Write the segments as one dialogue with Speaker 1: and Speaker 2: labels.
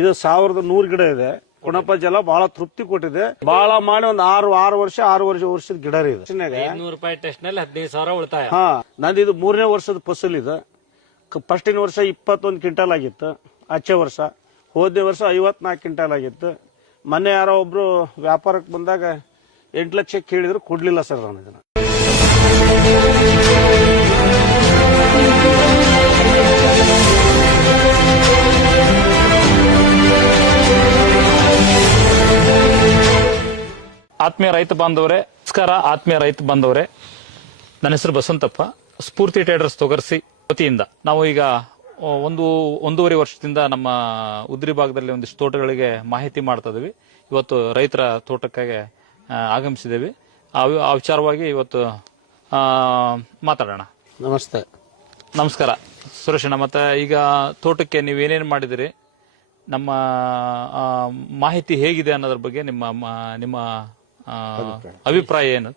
Speaker 1: ಇದು ಸಾವಿರದ ನೂರು ಗಿಡ ಇದೆ. ಕುಣಪ್ಪ ಜಲ ಬಹಳ ತೃಪ್ತಿ ಕೊಟ್ಟಿದೆ. ಬಹಳ ಮಾಡಿ ಒಂದು ಆರು ಆರು ವರ್ಷ ಆರು ವರ್ಷ ವರ್ಷದ ಗಿಡ ರೀ ಇದು.
Speaker 2: ರೂಪಾಯಿ ಟೆಸ್ಟ್ನಲ್ಲಿ ಹದಿನೈದು ಸಾವಿರ ಉಳಿತಾಯ.
Speaker 1: ಹಾ ನಂದು ಇದು ಮೂರನೇ ವರ್ಷದ ಫಸಲ್ ಇದು. ಫಸ್ಟಿನ ವರ್ಷ ಇಪ್ಪತ್ತೊಂದು ಕ್ವಿಂಟಲ್ ಆಗಿತ್ತು. ಆಚೆ ವರ್ಷ. ಹೋದನೇ ವರ್ಷ ಐವತ್ನಾಲ್ಕು ಕ್ವಿಂಟಲ್ ಆಗಿತ್ತು. ಮೊನ್ನೆ ಯಾರೋ ಒಬ್ರು ವ್ಯಾಪಾರಕ್ಕೆ ಬಂದಾಗ ಎಂಟು ಲಕ್ಷ ಕೇಳಿದ್ರು ಕೊಡ್ಲಿಲ್ಲ ಸರ್ ನಾನು ಇದನ್ನ.
Speaker 3: ಆತ್ಮೀಯ ರೈತ ಬಾಂಧವರೇ ನಮಸ್ಕಾರ. ಆತ್ಮೀಯ ರೈತ ಬಾಂಧವರೇ ನನ್ನ ಹೆಸರು ಬಸಂತಪ್ಪ. ಸ್ಫೂರ್ತಿ ಟ್ರೇಡರ್ಸ್ ತೊಗರ್ಸಿ ವತಿಯಿಂದ ನಾವು ಈಗ ಒಂದು ಒಂದೂವರೆ ವರ್ಷದಿಂದ ನಮ್ಮ ಉದ್ರಿ ಭಾಗದಲ್ಲಿ ಒಂದಿಷ್ಟು ತೋಟಗಳಿಗೆ ಮಾಹಿತಿ ಮಾಡ್ತಾ ಇದೀವಿ ಇವತ್ತು ರೈತರ ತೋಟಕ್ಕಾಗಿ ಆಗಮಿಸಿದ್ದೇವೆ. ಆ ವಿಚಾರವಾಗಿ ಇವತ್ತು ಮಾತಾಡೋಣ.
Speaker 1: ನಮಸ್ತೆ.
Speaker 3: ನಮಸ್ಕಾರ. ಸುರೇಶಣ್ಣ ಮತ್ತೆ ಈಗ ತೋಟಕ್ಕೆ ನೀವು ಏನೇನು ಮಾಡಿದಿರಿ ನಮ್ಮ ಮಾಹಿತಿ ಹೇಗಿದೆ ಅನ್ನೋದ್ರ ಬಗ್ಗೆ ನಿಮ್ಮ ನಿಮ್ಮ ಅಭಿಪ್ರಾಯ. ಏನು?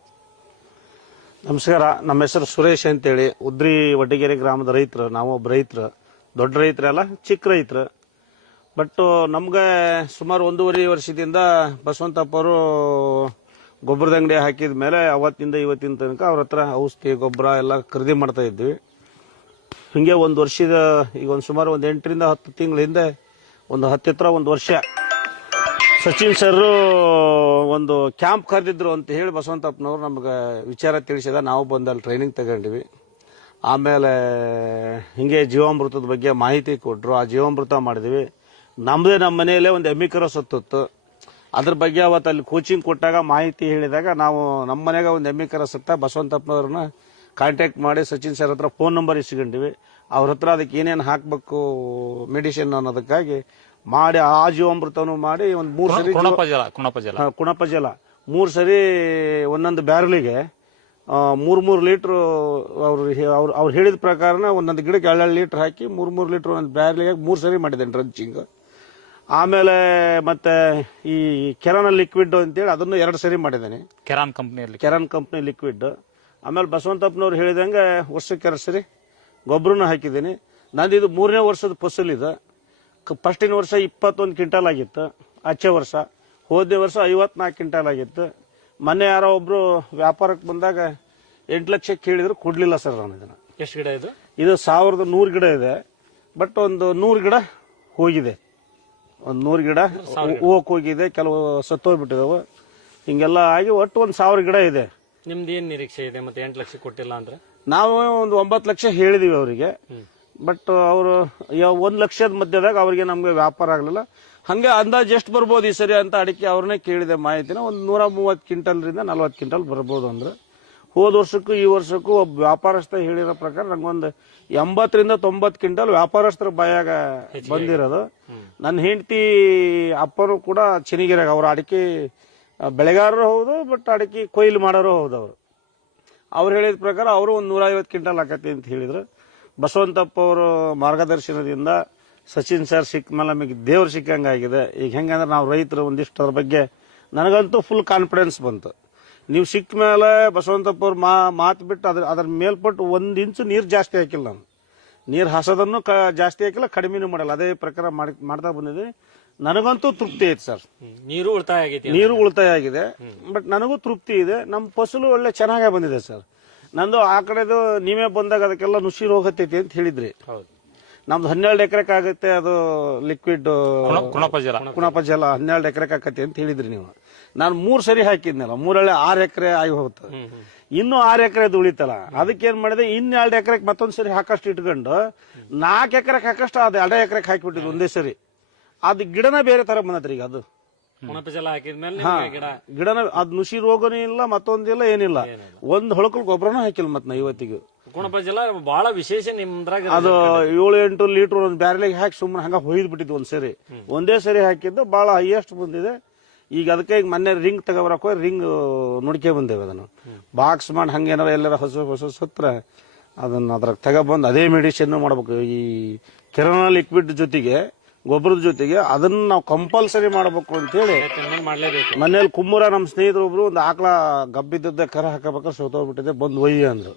Speaker 1: ನಮಸ್ಕಾರ ನಮ್ಮ ಹೆಸರು ಸುರೇಶ್ ಅಂತೇಳಿ. ಉದ್ರಿ ವಡ್ಡಿಗೆರೆ ಗ್ರಾಮದ ರೈತರು ನಾವು ಒಬ್ಬ ರೈತರು. ದೊಡ್ಡ ರೈತರಲ್ಲ ಚಿಕ್ಕ ರೈತರು. ಬಟ್ ನಮ್ಗೆ ಸುಮಾರು ಒಂದೂವರೆ ವರ್ಷದಿಂದ ಬಸವಂತಪ್ಪ ಅವರು ಗೊಬ್ಬರದ ಅಂಗಡಿ ಹಾಕಿದ ಮೇಲೆ ಅವತ್ತಿಂದ ಇವತ್ತಿನ ತನಕ ಅವ್ರ ಹತ್ರ ಔಷಧಿ ಗೊಬ್ಬರ ಎಲ್ಲ ಖರೀದಿ ಮಾಡ್ತಾ ಇದ್ವಿ. ಹಿಂಗೆ ಒಂದು ವರ್ಷದ ಈಗ ಒಂದು ಸುಮಾರು ಒಂದು ಎಂಟರಿಂದ ಹತ್ತು ತಿಂಗಳ ಹಿಂದೆ ಒಂದು ಹತ್ತಿತ್ರ ಒಂದು ವರ್ಷ ಸಚಿನ್ ಸರ್ ಒಂದು ಕ್ಯಾಂಪ್ ಕರೆದಿದ್ರು ಅಂತ ಹೇಳಿ ಬಸವಂತಪ್ಪನವ್ರು ನಮ್ಗೆ ವಿಚಾರ ತಿಳಿಸಿದ, ನಾವು ಬಂದಲ್ಲಿ ಟ್ರೈನಿಂಗ್ ತಗೊಂಡಿವಿ. ಆಮೇಲೆ ಹಿಂಗೆ ಜೀವಾಮೃತದ ಬಗ್ಗೆ ಮಾಹಿತಿ ಕೊಟ್ಟರು ಆ ಜೀವಾಮೃತ ಮಾಡಿದ್ವಿ. ನಮ್ಮದೇ ನಮ್ಮ ಮನೆಯಲ್ಲೇ ಒಂದು ಎಮ್ಮಿಕರ ಸತ್ತಿತ್ತು. ಅದ್ರ ಬಗ್ಗೆ ಅವತ್ತು ಅಲ್ಲಿ ಕೋಚಿಂಗ್ ಕೊಟ್ಟಾಗ ಮಾಹಿತಿ ಹೇಳಿದಾಗ ನಾವು ನಮ್ಮ ಮನೆಗೆ ಒಂದು ಎಮ್ಮಿಕರ ಸತ್ತ ಬಸವಂತಪ್ಪನವ್ರನ್ನ ಕಾಂಟ್ಯಾಕ್ಟ್ ಮಾಡಿ ಸಚಿನ್ ಸರ್ ಹತ್ರ ಫೋನ್ ನಂಬರ್ ಇಸ್ಕೊಂಡಿವಿ. ಅವ್ರ ಹತ್ರ ಅದಕ್ಕೆ ಏನೇನು ಹಾಕಬೇಕು ಮೆಡಿಸಿನ್ ಅನ್ನೋದಕ್ಕಾಗಿ ಮಾಡಿ ಆ ಜೀವಾಮೃತನೂ ಮಾಡಿ ಒಂದು ಮೂರು ಸರಿ
Speaker 3: ಕುಣಪ ಜಲ ಕುಣಪ ಜಲ
Speaker 1: ಹಾ, ಕುಣಪ ಜಲ ಮೂರು ಸರಿ ಒಂದೊಂದು ಬ್ಯಾರಲಿಗೆ ಮೂರು ಮೂರು ಲೀಟ್ರು ಅವ್ರು ಹೇ- ಅವ್ರು ಅವ್ರು ಹೇಳಿದ ಪ್ರಕಾರನ ಒಂದೊಂದು ಗಿಡಕ್ಕೆ ಎರಡೆರಡು ಲೀಟ್ರ್ ಹಾಕಿ ಮೂರು ಮೂರು ಲೀಟ್ರ್ ಒಂದೊಂದು ಬ್ಯಾರಲಿಗೆ ಮೂರು ಸರಿ ಮಾಡಿದ್ದೇನೆ ಡ್ರಂಚಿಂಗ್. ಆಮೇಲೆ ಮತ್ತೆ ಈ ಕೆರಾನ ಲಿಕ್ವಿಡ್ ಅಂತೇಳಿ ಅದನ್ನು ಎರಡು ಸರಿ ಮಾಡಿದ್ದೇನೆ.
Speaker 3: ಕೆರಾನ್ ಕಂಪ್ನಿಯಲ್ಲಿ
Speaker 1: ಕೆರನ್ ಕಂಪ್ನಿ ಲಿಕ್ವಿಡ್. ಆಮೇಲೆ ಬಸವಂತಪ್ಪನವ್ರು ಹೇಳಿದಂಗೆ ವರ್ಷಕ್ಕೆ ಎರಡು ಸರಿ ಗೊಬ್ಬರನೂ ಹಾಕಿದ್ದೀನಿ. ನಂದು ಇದು ಮೂರನೇ ವರ್ಷದ ಫಸಲ್ ಇದು ಫಸ್ಟಿನ ವರ್ಷ ಇಪ್ಪತ್ತೊಂದು ಕ್ವಿಂಟಲ್ ಆಗಿತ್ತು. ಆಚೆ ವರ್ಷ. ಹೋದ ವರ್ಷ ಐವತ್ನಾಲ್ಕು ಕ್ವಿಂಟಲ್ ಆಗಿತ್ತು. ಮೊನ್ನೆ ಯಾರೋ ಒಬ್ರು ವ್ಯಾಪಾರಕ್ಕೆ ಬಂದಾಗ ಎಂಟು ಲಕ್ಷ ಕೇಳಿದ್ರು ಕೊಡ್ಲಿಲ್ಲ ಸರ್ ನಾನು ಇದನ್ನ.
Speaker 2: ಎಷ್ಟು ಗಿಡ ಇದು?
Speaker 1: ಇದು ಸಾವಿರದ ನೂರು ಗಿಡ ಇದೆ. ಬಟ್ ಒಂದು ನೂರು ಗಿಡ ಹೋಗಿದೆ. ಒಂದು ನೂರು ಗಿಡ ಹೋಗಕ್ ಹೋಗಿದೆ ಕೆಲವು ಸತ್ತೋಗ್ಬಿಟ್ಟಿದಾವೆ. ಹಿಂಗೆಲ್ಲ ಆಗಿ ಒಟ್ಟು ಒಂದು ಸಾವಿರ ಗಿಡ ಇದೆ.
Speaker 2: ನಿಮ್ದು ಏನು ನಿರೀಕ್ಷೆ ಇದೆ ಮತ್ತೆ ಎಂಟು ಲಕ್ಷ ಕೊಟ್ಟಿಲ್ಲ ಅಂದ್ರೆ?
Speaker 1: ನಾವು ಒಂದು ಒಂಬತ್ತು ಲಕ್ಷ ಹೇಳಿದೀವಿ ಅವರಿಗೆ. ಬಟ್ ಅವರು ಒಂದು ಲಕ್ಷದ ಮಧ್ಯದಾಗ ಅವರಿಗೆ ನಮಗೆ ವ್ಯಾಪಾರ ಆಗಲಿಲ್ಲ. ಹಂಗೆ ಅಂದಾಜು ಎಷ್ಟು ಬರ್ಬೋದು ಈ ಸರಿ ಅಂತ ಅಡಿಕೆ ಅವ್ರನ್ನೇ ಕೇಳಿದೆ ಮಾಹಿತಿನ. ಒಂದು ನೂರ ಮೂವತ್ತು ಕ್ವಿಂಟಲ್ರಿಂದ ನಲ್ವತ್ತು ಕ್ವಿಂಟಲ್ ಬರ್ಬೋದು ಅಂದ್ರೆ. ಹೋದ ವರ್ಷಕ್ಕೂ ಈ ವರ್ಷಕ್ಕೂ ಒಬ್ಬ ವ್ಯಾಪಾರಸ್ಥ ಹೇಳಿರೋ ಪ್ರಕಾರ ನಂಗೊಂದು ಎಂಬತ್ತರಿಂದ ತೊಂಬತ್ತು ಕ್ವಿಂಟಲ್ ವ್ಯಾಪಾರಸ್ಥರ ಬಾಯಾಗ ಬಂದಿರೋದು. ನನ್ನ ಹೆಂಡತಿ ಅಪ್ಪನೂ ಕೂಡ ಚಿನಿಗಿರಾಗ ಅವ್ರ ಅಡಿಕೆ ಬೆಳೆಗಾರರು ಹೌದು ಬಟ್ ಅಡಿಕೆ ಕೊಯ್ಲು ಮಾಡೋರು ಹೌದು ಅವರು. ಅವ್ರು ಹೇಳಿದ ಪ್ರಕಾರ ಅವರು ಒಂದು ನೂರ ಐವತ್ತು ಕ್ವಿಂಟಲ್ ಆಕತಿ ಅಂತ ಹೇಳಿದ್ರು. ಬಸವಂತಪ್ಪ ಅವರು ಮಾರ್ಗದರ್ಶನದಿಂದ ಸಚಿನ್ ಸರ್ ಸಿಕ್ಕ ಮೇಲೆ ನಮಗೆ ದೇವ್ರು ಸಿಕ್ಕಂಗಾಗಿದೆ. ಈಗ ಹೆಂಗಂದ್ರೆ ನಾವು ರೈತರು ಒಂದಿಷ್ಟು ಅದ್ರ ಬಗ್ಗೆ ನನಗಂತೂ ಫುಲ್ ಕಾನ್ಫಿಡೆನ್ಸ್ ಬಂತು. ನೀವು ಸಿಕ್ಕ ಮೇಲೆ ಬಸವಂತಪ್ಪ ಅವ್ರು ಮಾ ಮಾತು ಬಿಟ್ಟು ಅದ್ರ ಅದ್ರ ಮೇಲ್ಪಟ್ಟು ಒಂದು ಇಂಚು ನೀರು ಜಾಸ್ತಿ ಹಾಕಿಲ್ಲ ನಾನು. ನೀರು ಹಸೋದನ್ನು ಕ ಜಾಸ್ತಿ ಹಾಕಿಲ್ಲ ಕಡಿಮೆನೂ ಮಾಡಲ್ಲ. ಅದೇ ಪ್ರಕಾರ ಮಾಡಿ ಮಾಡ್ತಾ ಬಂದಿದೆ ನನಗಂತೂ ತೃಪ್ತಿ ಐತೆ ಸರ್
Speaker 2: ನೀರು ಉಳಿತಾಯ ಆಗಿದೆ
Speaker 1: ನೀರು ಉಳಿತಾಯ ಆಗಿದೆ. ಬಟ್ ನನಗೂ ತೃಪ್ತಿ ಇದೆ. ನಮ್ಮ ಫಸಲು ಒಳ್ಳೆ ಚೆನ್ನಾಗೇ ಬಂದಿದೆ ಸರ್ ನಂದು ಆ ಕಡೆದು ನೀವೇ ಬಂದಾಗ ಅದಕ್ಕೆಲ್ಲ ನುಸಿ ರೋಗ ಹತ್ತೈತಿ ಅಂತ ಹೇಳಿದ್ರಿ.
Speaker 2: ಹೌದು.
Speaker 1: ನಮ್ದು ಹನ್ನೆರಡು ಎಕರೆಕ್ ಆಗುತ್ತೆ ಅದು ಲಿಕ್ವಿಡ್
Speaker 3: ಕುಣಪಜಲ ಕುಣಪ ಜಲ.
Speaker 1: ಕುಣಪ ಜಲ ಹನ್ನೆರಡು ಎಕರೆಕ್ ಆಕತಿ ಅಂತ ಹೇಳಿದ್ರಿ ನೀವು. ನಾನು ಮೂರು ಸರಿ ಹಾಕಿದ್ನಲ್ಲ ಮೂರಳೆ ಆರು ಎಕರೆ ಆಗಿ ಹೋಗುತ್ತೆ. ಇನ್ನೂ ಆರು ಎಕರೆ ಉಳಿತಲ್ಲ. ಅದಕ್ಕೆ ಏನ್ ಮಾಡಿದೆ ಇನ್ನೆರಡು ಎಕರೆಗೆ ಮತ್ತೊಂದ್ ಸರಿ ಹಾಕಷ್ಟು ಇಟ್ಕೊಂಡು ನಾಲ್ಕು ಎಕರೆಗೆ ಹಾಕಷ್ಟು ಅದು ಎರಡು ಎಕರೆಗೆ ಹಾಕಿಬಿಟ್ಟಿದ್ದು ಒಂದೇ ಸರಿ. ಅದು ಗಿಡನ ಬೇರೆ ತರ ಬಂದತ್ರಿ ಈಗ ಅದು.
Speaker 2: ಹಾಕಿದ್ಮೇಲೆ ಗಿಡ
Speaker 1: ಗಿಡನ ಅದ್ ನುಸಿ ರೋಗನೇ ಇಲ್ಲ ಮತ್ತೊಂದಿಲ್ಲ ಏನಿಲ್ಲ. ಒಂದ್ ಹೊಳಕಲ್ ಗೊಬ್ಬರನೂ ಹಾಕಿಲ್ಲ ಮತ್ ನಾ ಇವತ್ತಿಗೆ.
Speaker 2: ಕುಣಪ ಬಹಳ ವಿಶೇಷ ನಿಮ್ದ್ರಾಗ
Speaker 1: ಅದು ಏಳು ಎಂಟು ಲೀಟರ್ ಒಂದ್ ಬ್ಯಾರಲಿಗೆ ಹಾಕಿ ಸುಮ್ಮನೆ ಹಂಗ ಹೊಯ್ದು ಬಿಟ್ಟಿದ್ ಒಂದ್ ಸರಿ. ಒಂದೇ ಸರಿ ಹಾಕಿದ್ದು ಬಹಳ ಹೈಯೆಸ್ಟ್ ಬಂದಿದೆ. ಈಗ ಅದಕ್ಕೆ ಈಗ ಮೊನ್ನೆ ರಿಂಗ್ ತಗೋಬರಕ್ ಹೋಗಿ ರಿಂಗ್ ನೋಡ್ಕೆ ಬಂದೇವೆ ಅದನ್ನು. ಬಾಕ್ಸ್ ಮಾಡಿ ಹಂಗೇನಾರ ಎಲ್ಲಾರ ಹೊಸ ಹೊಸ ಸತ್ರ ಅದನ್ನ ಅದ್ರಾಗ ತಗೊಬಂದು ಅದೇ ಮೆಡಿಸಿನ್ ಮಾಡ್ಬೇಕು. ಈ ಕಿರಣ ಲಿಕ್ವಿಡ್ ಜೊತೆಗೆ ಗೊಬ್ಬರದ ಜೊತೆಗೆ ಅದನ್ನ ನಾವು ಕಂಪಲ್ಸರಿ ಮಾಡಬೇಕು ಅಂತೇಳಿ
Speaker 2: ಹೇಳಿ ಮಾಡ್ಲೇಬೇಕು.
Speaker 1: ಮನೇಲಿ ಕುಮ್ಮುರ ನಮ್ಮ ಸ್ನೇಹಿತರು ಒಬ್ರು ಒಂದು ಆಕಳ ಗಬ್ಬಿದ್ದದ್ದ ಕರ ಹಾಕಬೇಕಾದ್ರೆ ಸೋತೋಗ್ಬಿಟ್ಟಿದೆ ಬಂದು ಒಯ್ಯಿ ಅಂದ್ರು.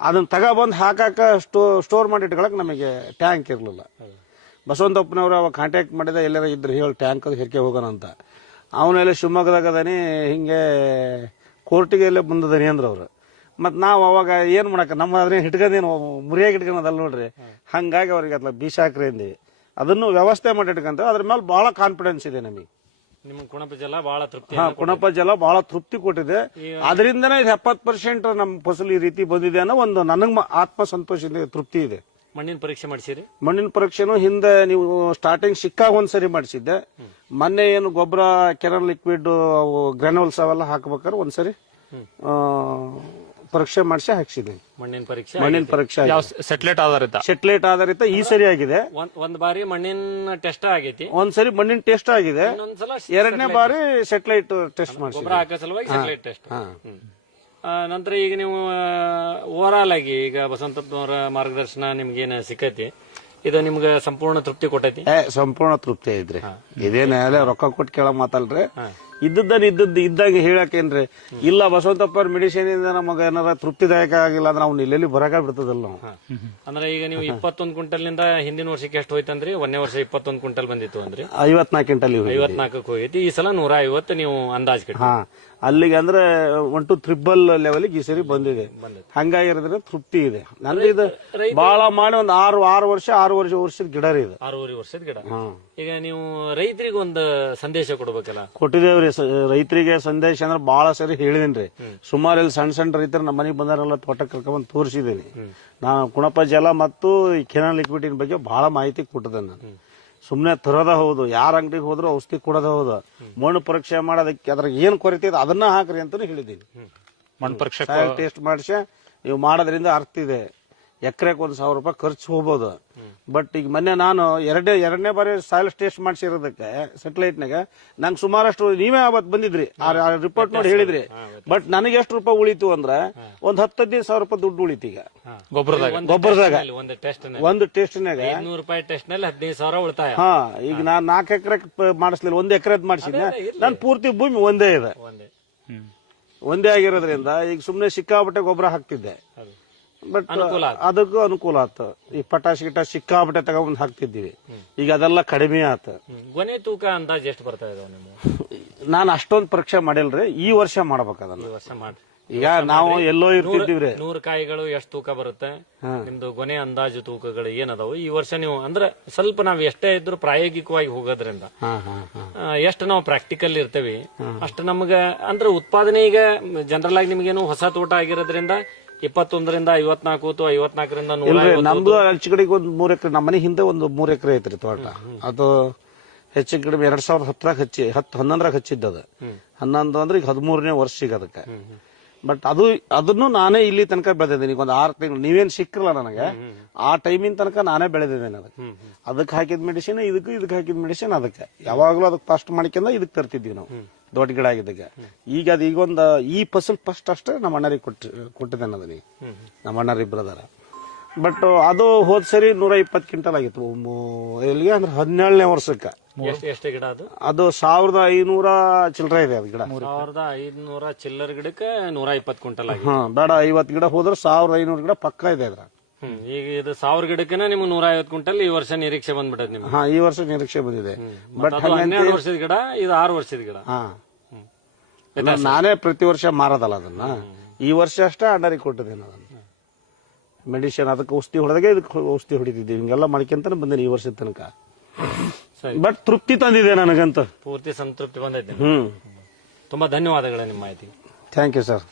Speaker 1: ಅದನ್ನ ತಗೊಬಂದು ಹಾಕಾಕ ಸ್ಟೋ ಸ್ಟೋರ್ ಮಾಡಿ ಇಟ್ಕೊಳಕ್ಕೆ ನಮಗೆ ಟ್ಯಾಂಕ್ ಇರಲಿಲ್ಲ. ಬಸವಂತಪ್ಪನವರು ಅವಾಗ ಕಾಂಟ್ಯಾಕ್ಟ್ ಮಾಡಿದ ಎಲ್ಲಾರ ಇದ್ರೆ ಹೇಳಿ ಟ್ಯಾಂಕ್ ಹೆರ್ಕೆ ಹೋಗೋಣ ಅಂತ. ಅವನೆಲ್ಲ ಶಿವಮೊಗ್ಗದಾಗ ಅದಾನೆ ಹಿಂಗೆ ಕೋರ್ಟಿಗೆ ಎಲ್ಲ ಬಂದದಾನೆ ಅಂದ್ರ ಅವರು. ಮತ್ತು ನಾವು ಅವಾಗ ಏನು ಮಾಡಕ್ಕೆ ನಮ್ಮ ಅದನ್ನ ಹಿಟ್ಕೊಂಡೇನು ಮುರಿಯಾಗಿ ಹಿಟ್ಕೊಳೋದಲ್ಲ ನೋಡ್ರಿ. ಹಂಗಾಗಿ ಅವ್ರಿಗೆ ಅದ್ಲ ಬೀಸಾಕ್ರಿ ಅಂದಿವಿ. ಅದನ್ನು ವ್ಯವಸ್ಥೆ ಮಾಡಿಟ್ಕೊಂತ ಅದ್ರ ಮೇಲೆ ಬಹಳ ಕಾನ್ಫಿಡೆನ್ಸ್ ಇದೆ ನಮಗೆ.
Speaker 2: ನಿಮ್ಗೆ ಕುಣಪ ಜಲ ಬಹಳ ತೃಪ್ತಿ
Speaker 1: ಹಾ ಕುಣಪ ಜಲ ಬಹಳ ತೃಪ್ತಿ ಕೊಟ್ಟಿದೆ. ಅದರಿಂದನೇ ಎಪ್ಪತ್ತು ಪರ್ಸೆಂಟ್ ನಮ್ಮ ಫಸಲು ಈ ರೀತಿ ಬಂದಿದೆ ಅನ್ನೋ ಒಂದು ನನಗೆ ಆತ್ಮ ಸಂತೋಷ ಇದೆ ತೃಪ್ತಿ ಇದೆ.
Speaker 2: ಮಣ್ಣಿನ ಪರೀಕ್ಷೆ ಮಾಡಿಸಿರಿ?
Speaker 1: ಮಣ್ಣಿನ ಪರೀಕ್ಷೆನೂ ಹಿಂದೆ ನೀವು ಸ್ಟಾರ್ಟಿಂಗ್ ಸಿಕ್ಕಾಗ ಒಂದ್ಸರಿ ಮಾಡಿಸಿದ್ದೆ. ಮೊನ್ನೆ ಏನು ಗೊಬ್ಬರ ಕೆರನ್ ಲಿಕ್ವಿಡ್ ಗ್ರಾನ್ಯೂಲ್ಸ್ ಅವೆಲ್ಲ ಹಾಕ್ಬೇಕಾದ್ರೆ ಒಂದ್ಸರಿ ಆ, ಪರೀಕ್ಷೆ ಮಾಡಿಸಿ ಹಾಕ್ಸಿದ್ದೀನಿ
Speaker 2: ಮಣ್ಣಿನ ಪರೀಕ್ಷೆ
Speaker 1: ಮಣ್ಣಿನ ಪರೀಕ್ಷೆ
Speaker 3: ಯಾವ ಸೆಟ್ಲೈಟ್ ಆಧಾರಿತ?
Speaker 1: ಸೆಟ್ಲೈಟ್ ಆಧಾರಿತ ಈ ಸರಿ ಆಗಿದೆ.
Speaker 2: ಒಂದ್ ಒಂದ್ ಬಾರಿ ಮಣ್ಣಿನ ಟೆಸ್ಟ್ ಆಗೈತಿ.
Speaker 1: ಒಂದ್ಸರಿ ಮಣ್ಣಿನ ಟೆಸ್ಟ್ ಆಗಿದೆ.
Speaker 2: ಇನ್ನೊಂದ್ಸಲ
Speaker 1: ಎರಡನೇ ಬಾರಿ ಸೆಟ್ಲೈಟ್ ಟೆಸ್ಟ್ ಮಾಡಿಸಿದ್ವಿ.
Speaker 2: ಹಾಕೋ ಸಲುವಾಗಿ ಸೆಟ್ಲೈಟ್ ಟೆಸ್ಟ್ ನಂತರ ಈಗ ನೀವು ಓವರ್ ಆಲ್ ಆಗಿ ಈಗ ಬಸವಂತಪ್ಪನವರ ಮಾರ್ಗದರ್ಶನ ನಿಮ್ಗೇನು ಸಿಕ್ಕೈತಿ? ಇದು ನಿಮ್ಗೆ ಸಂಪೂರ್ಣ ತೃಪ್ತಿ ಕೊಟ್ಟೈತಿ?
Speaker 1: ಏ ಸಂಪೂರ್ಣ ತೃಪ್ತಿ ಐತ್ರಿ. ಇದೇನೇ ರೊಕ್ಕ ಕೊಟ್ಟು ಕೇಳ ಮಾತಲ್ರಿ. ಇದ್ದದ್ದನ್ನ ಇದ್ದದ್ದು ಇದ್ದಂಗೆ ಹೇಳಕೇನ್ರಿ ಇಲ್ಲ ಬಸವಂತಪ್ಪ ಮೆಡಿಸಿನ್ ಇಂದ ನಮಗೆ ಏನಾರ ತೃಪ್ತಿದಾಯಕ ಆಗಿಲ್ಲ ಅಂದ್ರೆ ಅವ್ನು ಇಲ್ಲೆಲ್ಲಿ ಬರಕ ಬಿಡ್ತದಲ್ಲ ನಾವು
Speaker 2: ಅಂದ್ರೆ ಈಗ ನೀವು ಇಪ್ಪತ್ತೊಂದು ಕ್ವಿಂಟಲ್ನಿಂದ ಹಿಂದಿನ ವರ್ಷಕ್ಕೆ ಎಷ್ಟು ಹೋಯ್ತಂದ್ರಿ? ಒಂದೇ ವರ್ಷ ಇಪ್ಪತ್ತೊಂದು ಕ್ವಿಂಟಲ್ ಬಂದಿತ್ತು ಅಂದ್ರೆ.
Speaker 1: ಐವತ್ನಾಲ್ಕು ಕ್ವಿಂಟಲ್ ಇವು
Speaker 2: ಐವತ್ನಾಲ್ಕಕ್ಕೆ ಹೋಗೈತಿ. ಈ ಸಲ ನೂರ ಐವತ್ತು ನೀವು ಅಂದಾಜ್ ಕಟ್ಟಿ.
Speaker 1: ಹಾ. ಅಲ್ಲಿಗೆ ಅಂದ್ರೆ ಒನ್ ಟು ತ್ರಿಬಲ್ ಲೆವೆಲ್ಗೆ ಈ ಸರಿ ಬಂದಿದೆ. ಹಂಗಾಗಿರೋದ್ರೆ ತೃಪ್ತಿ ಇದೆ. ನಂದು ಇದು ಬಹಳ ಮಾಡಿ ಒಂದು ಆರು ಆರು ವರ್ಷ ಆರು ವರ್ಷ ವರ್ಷದ ಗಿಡ ರೀ ಇದು.
Speaker 2: ಆರೂವರೆ ವರ್ಷದ ಗಿಡ. ಈಗ ನೀವು ರೈತರಿಗೆ ಒಂದು ಸಂದೇಶ ಕೊಡ್ಬೇಕಲ್ಲ?
Speaker 1: ಕೊಟ್ಟಿದ್ದೇವ್ರಿ ರೈತರಿಗೆ ಸಂದೇಶ ಅಂದ್ರೆ ಬಹಳ ಸರಿ ಹೇಳಿದೇನ್ರಿ ಸುಮಾರು ಇಲ್ಲಿ ಸಣ್ಣ ಸಣ್ಣ ರೈತರು ನಮ್ಮ ಮನೆಗೆ ಬಂದಾರೆಲ್ಲ ತೋಟ ಕರ್ಕೊಂಡ್ ತೋರಿಸಿದ್ದೀನಿ ನಾನು ಕುಣಪ ಜಲ ಮತ್ತು ಕೆನಾಲ್ ಲಿಕ್ವಿಡಿನ ಬಗ್ಗೆ ಬಹಳ ಮಾಹಿತಿ ಕೊಟ್ಟಿದ್ದೇನೆ ನಾನು. ಸುಮ್ಮನೆ ತರೋದ ಹೌದು. ಯಾರ ಅಂಗಡಿಗೆ ಹೋದ್ರು ಔಷಧಿ ಕೊಡೋದ ಹೌದು. ಮಣ್ಣು ಪರೀಕ್ಷೆ ಮಾಡೋದಕ್ಕೆ ಅದ್ರಾಗ ಏನ್ ಕೊರತೆ ಇದೆ ಅದನ್ನ ಹಾಕ್ರಿ ಅಂತಾನು ಹೇಳಿದ್ದೀನಿ.
Speaker 3: ಮಣ್ಣು ಪರೀಕ್ಷೆ
Speaker 1: ಟೆಸ್ಟ್ ಮಾಡಿಸಿ ನೀವು ಮಾಡೋದ್ರಿಂದ ಅರ್ಥ ಇದೆ. ಎಕರೆಗೆ ಒಂದು ಸಾವಿರ ರೂಪಾಯಿ ಖರ್ಚು ಹೋಗ್ಬೋದು. ಬಟ್ ಈಗ ಮೊನ್ನೆ ನಾನು ಎರಡೇ ಎರಡನೇ ಬಾರಿ ಸಾಯಿಲ್ ಟೆಸ್ಟ್ ಮಾಡಿಸಿರೋದಕ್ಕೆ ಸೆಟಲೈಟ್ನಾಗ ನಂಗೆ ಸುಮಾರಷ್ಟು ನೀವೇ ಅವತ್ತು ಬಂದಿದ್ರಿ. ಆ ರಿಪೋರ್ಟ್ ನೋಡಿ ಹೇಳಿದ್ರಿ. ಬಟ್ ನನಗೆ ಎಷ್ಟು ರೂಪಾಯಿ ಉಳಿತು ಅಂದ್ರೆ ಒಂದ್ ಹತ್ತು ಹದಿನೈದು ಸಾವಿರ ರೂಪಾಯಿ ದುಡ್ಡು ಉಳಿತು ಈಗ.
Speaker 3: ಗೊಬ್ಬರದಾಗ.
Speaker 1: ಗೊಬ್ಬರದಾಗ.
Speaker 2: ಒಂದು ಟೆಸ್ಟ್
Speaker 1: ಒಂದು ಟೆಸ್ಟ್ನಾಗ
Speaker 2: ಐದ್ನೂರು ರೂಪಾಯಿ ಟೆಸ್ಟ್ನಲ್ಲಿ ಹದಿನೈದು ಸಾವಿರ ಉಳಿತಾಯ.
Speaker 1: ಹಾ ಈಗ ನಾನು ನಾಲ್ಕು ಎಕರೆ ಮಾಡಿಸ್ಲಿಲ್ಲ ಒಂದ್ ಎಕರೆದ್ ಮಾಡಿಸಿದ್ದೆ ನನ್ ಪೂರ್ತಿ ಭೂಮಿ ಒಂದೇ ಇದೆ.
Speaker 2: ಒಂದೇ.
Speaker 1: ಒಂದೇ ಆಗಿರೋದ್ರಿಂದ ಈಗ ಸುಮ್ನೆ ಸಿಕ್ಕಾಪಟ್ಟೆ ಗೊಬ್ಬರ ಹಾಕ್ತಿದ್ದೆ. ಬಟ್
Speaker 2: ಅನುಕೂಲ ಆತು.
Speaker 1: ಅದಕ್ಕೂ ಅನುಕೂಲ ಆತ. ಈ ಪಟಾಶಿ ಗಿಟ ಸಿಕ್ಕಾಪಟ್ಟೆ ತಗೊಂಡ್ ಹಾಕ್ತಿದ್ದೀವಿ. ಈಗ ಅದೆಲ್ಲ ಕಡಿಮೆ ಆತ.
Speaker 2: ಗೊನೆ ತೂಕ ಅಂದಾಜ್ ಎಷ್ಟು ಬರ್ತಾ ಇದಾವ ನಿಮ್ಮ
Speaker 1: ನಾನು ಅಷ್ಟೊಂದು ಪರೀಕ್ಷೆ ಮಾಡಿಲ್ರಿ ಈ ವರ್ಷ ಮಾಡ್ಬೇಕು ಅದನ್ನ.
Speaker 2: ಈ ವರ್ಷ ಮಾಡಿ
Speaker 1: ಈಗ ನಾವು ಎಲ್ಲೋ ಇರ್ತಿದ್ದೀವ್ರಿ.
Speaker 2: ನೂರು ಕಾಯಿಗಳು ಎಷ್ಟು ತೂಕ ಬರುತ್ತೆ? ನಿಮ್ದು ಗೊನೆ ಅಂದಾಜು ತೂಕಗಳು ಏನದಾವು? ಈ ವರ್ಷ ನೀವು ಅಂದ್ರೆ ಸ್ವಲ್ಪ ನಾವ್ ಎಷ್ಟೇ ಇದ್ರು ಪ್ರಾಯೋಗಿಕವಾಗಿ ಹೋಗೋದ್ರಿಂದ ಎಷ್ಟು ನಾವು ಪ್ರಾಕ್ಟಿಕಲ್ ಇರ್ತೇವಿ ಅಷ್ಟು ನಮ್ಗ ಅಂದ್ರೆ ಉತ್ಪಾದನೆ ಈಗ ಜನರಲ್ ಆಗಿ ನಿಮ್ಗೇನು ಹೊಸ ತೋಟ ಆಗಿರೋದ್ರಿಂದ ಇಪ್ಪತ್ತೊಂದರಿಂದ ಐವತ್ನಾಲ್ಕು ಅಥವಾ ಐವತ್ನಾಲ್ಕರಿಂದ ನೂರ
Speaker 1: ಇಲ್ರಿ ನಮ್ದು ಹೆಚ್ಚು ಕಡೆಗೆ ಒಂದು ಮೂರು ಎಕರೆ ನಮ್ಮ ಮನೆ ಹಿಂದೆ ಒಂದು ಮೂರು ಎಕರೆ ಐತ್ರಿ ತೋಟ. ಅದು ಹೆಚ್ಚು ಕಡಿಮೆ ಎರಡ್ ಸಾವಿರದ ಹತ್ತರಾಗ ಹಚ್ಚಿ ಹತ್ತು ಹನ್ನೊಂದರಾಗ ಅದು. ಹನ್ನೊಂದು ಅಂದ್ರೆ ಈಗ ಹದಿಮೂರನೇ ವರ್ಷ ಈಗ ಅದಕ್ಕೆ ಬಟ್ ಅದು ಅದನ್ನು ನಾನೇ ಇಲ್ಲಿ ತನಕ ಬೆಳೆದಿದ್ದೀನಿ. ಈಗ ಒಂದು ಆರು ತಿಂಗಳು ನೀವೇನ್ ಸಿಕ್ಕಿರಲ್ಲ ನನಗೆ ಆ ಟೈಮಿನ ತನಕ ನಾನೇ ಬೆಳೆದಿದ್ದೇನೆ ಅದಕ್ಕೆ. ಅದಕ್ಕೆ ಹಾಕಿದ ಮೆಡಿಸಿನ್ ಇದಕ್ಕೂ ಇದಕ್ಕೆ ಹಾಕಿದ ಮೆಡಿಸಿನ್ ಅದಕ್ಕೆ. ಯಾವಾಗಲೂ ಅದಕ್ಕೆ ಫಸ್ಟ್ ಮಾಡ್ಕೊಂಡ ಇದಕ್ಕೆ ತರ್ತಿದ್ವಿ ನಾವು. ದೊಡ್ಡ ಗಿಡ ಆಗಿದ್ದಾಗ ಈಗ ಅದು ಈಗ ಒಂದು ಈ ಫಸಲ್ ಫಸ್ಟ್ ಅಷ್ಟೇ ನಮ್ಮ ಅಣ್ಣರಿಗೆ ಕೊಟ್ಟು ಕೊಟ್ಟಿದ್ದೇನೆ ಅದನ್ನ ನಮ್ಮ ಅಣ್ಣರಿಬ್ರು ಅದಾರ. ಬಟ್ ಅದು ಹೋದ್ ಸರಿ ನೂರ ಇಪ್ಪತ್ತು ಕ್ವಿಂಟಲ್ ಆಗಿತ್ತು. ಮೂ- ಎಲ್ಲಿಗೆ ಅಂದ್ರೆ ಹದಿನೇಳನೇ ವರ್ಷಕ್ಕೆ.
Speaker 2: ಎಷ್ಟು ಎಷ್ಟು ಗಿಡ ಅದು?
Speaker 1: ಅದು ಸಾವಿರದ ಐನೂರ ಚಿಲ್ಲರೆ ಇದೆ ಅದು ಗಿಡ.
Speaker 2: ಸಾವಿರದ ಐದ್ನೂರ ಚಿಲ್ಲರ್ ಗಿಡಕ್ಕೆ ನೂರ ಇಪ್ಪತ್ತು ಕ್ವಿಂಟಲ್ ಆಗಿದೆ.
Speaker 1: ಹಾ ಬೇಡ ಐವತ್ತು ಗಿಡ ಹೋದ್ರೆ ಸಾವಿರದ ಐನೂರು ಗಿಡ ಪಕ್ಕ ಇದೆ ಅದ್ರ
Speaker 2: ಈಗ ಇದು ಸಾವಿರ ಗಿಡಕ್ಕೆ ನಿಮ್ಗೆ ನೂರ ಐವತ್ತು ಕ್ವಿಂಟಲ್ ಈ ವರ್ಷ ನಿರೀಕ್ಷೆ ಬಂದ್ಬಿಟ್ಟದ ನಿಮ್ಗೆ.
Speaker 1: ಹಾ ಈ ವರ್ಷ ನಿರೀಕ್ಷೆ ಬಂದಿದೆ.
Speaker 2: ಬಟ್ ಹನ್ನೆರಡು ವರ್ಷದ ಗಿಡ ಇದು ಆರು ವರ್ಷದ ಗಿಡ.
Speaker 1: ಹಾ. ನಾನೇ ಪ್ರತಿ ವರ್ಷ ಮಾರೋದಲ್ಲ ಅದನ್ನ. ಈ ವರ್ಷ ಅಷ್ಟೇ ಅಣ್ಣರಿಗೆ ಕೊಟ್ಟಿದ್ದೇನೆ ಅದನ್ನ ಮೆಡಿಸಿನ್ ಅದಕ್ಕೆ ಔಷಧಿ ಹೊಡೆದಾಗೆ ಇದಕ್ಕೆ ಔಷಧಿ ಹೊಡಿತಿದ್ದೆ. ಹಿಂಗೆಲ್ಲ ಮಾಡ್ಕೊಂತಾನೆ ಬಂದೇನೆ ಈ ವರ್ಷದ ತನಕ.
Speaker 2: ಸರಿ.
Speaker 1: ಬಟ್ ತೃಪ್ತಿ ತಂದಿದೆ ನನಗಂತ.
Speaker 2: ಪೂರ್ತಿ ಸಂತೃಪ್ತಿ ಬಂದೈತೆ
Speaker 1: ಹ್ಮ್.
Speaker 2: ತುಂಬಾ ಧನ್ಯವಾದಗಳು ನಿಮ್ಮ ಮಾಹಿತಿ.
Speaker 1: Thank you sir